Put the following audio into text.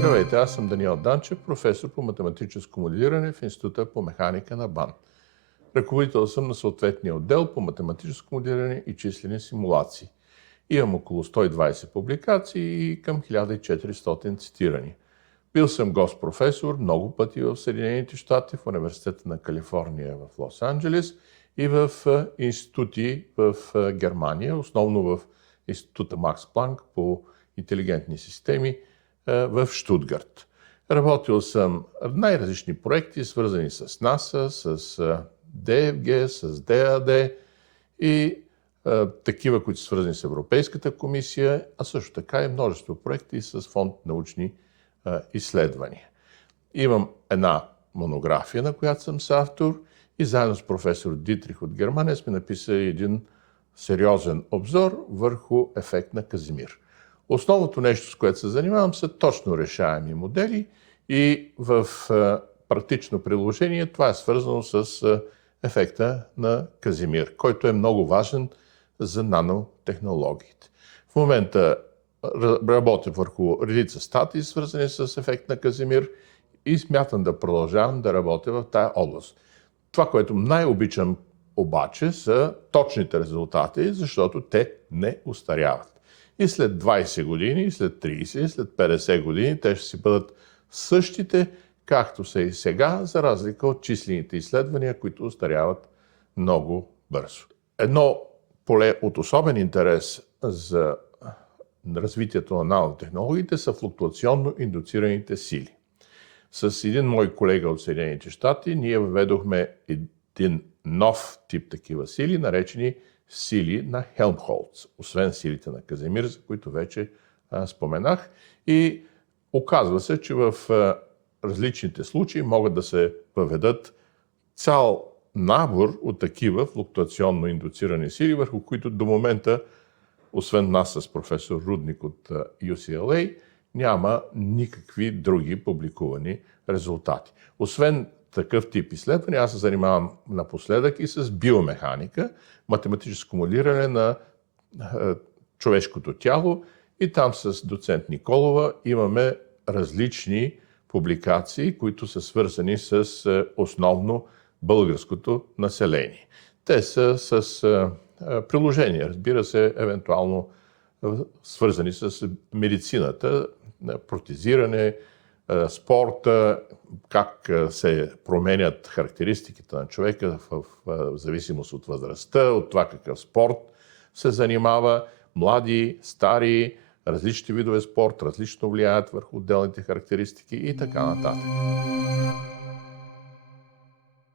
Здравейте, аз съм Даниел Данчев, професор по математическо моделиране в Института по механика на БАН. Ръководител съм на съответния отдел по математическо моделиране и числени симулации. Имам около 120 публикации и към 1400 цитирани. Бил съм гост-професор много пъти в Съединените щати, в Университета на Калифорния в Лос-Анджелес и в институти в Германия, основно в Института Макс Планк по интелигентни системи в Щутгарт. Работил съм в най-различни проекти, свързани с НАСА, с ДФГ, с ДАД и такива, които са свързани с Европейската комисия, а също така и множество проекти с фонд научни изследвания. Имам една монография, на която съм съавтор, и заедно с професор Дитрих от Германия сме написали един сериозен обзор върху ефект на Казимир. Основното нещо, с което се занимавам, са точно решаеми модели и в практично приложение това е свързано с ефекта на Казимир, който е много важен за нанотехнологиите. В момента работя върху редица статии, свързани с ефект на Казимир, и смятам да продължавам да работя в тая област. Това, което най-обичам обаче, са точните резултати, защото те не устаряват. И след 20 години, и след 30, и след 50 години те ще си бъдат същите, както са и сега, за разлика от числените изследвания, които устаряват много бързо. Едно поле от особен интерес за развитието на нанотехнологиите са флуктуационно индуцираните сили. С един мой колега от Съединените щати ние въведохме един нов тип такива сили, наречени сили на Хелмхолц, освен силите на Казимир, за които вече споменах. И оказва се, че в различните случаи могат да се въведат цял набор от такива флуктуационно индуцирани сили, върху които до момента, освен нас с професор Рудник от UCLA, няма никакви други публикувани резултати. Освен такъв тип изследвания, аз се занимавам напоследък и с биомеханика, математическо моделиране на човешкото тяло, и там с доцент Николова имаме различни публикации, които са свързани с основно българското население. Те са с приложения, разбира се, евентуално свързани с медицината, протезиране, спорта, как се променят характеристиките на човека в зависимост от възрастта, от това какъв спорт се занимава, млади, стари, различни видове спорт различно влияят върху отделните характеристики и така нататък.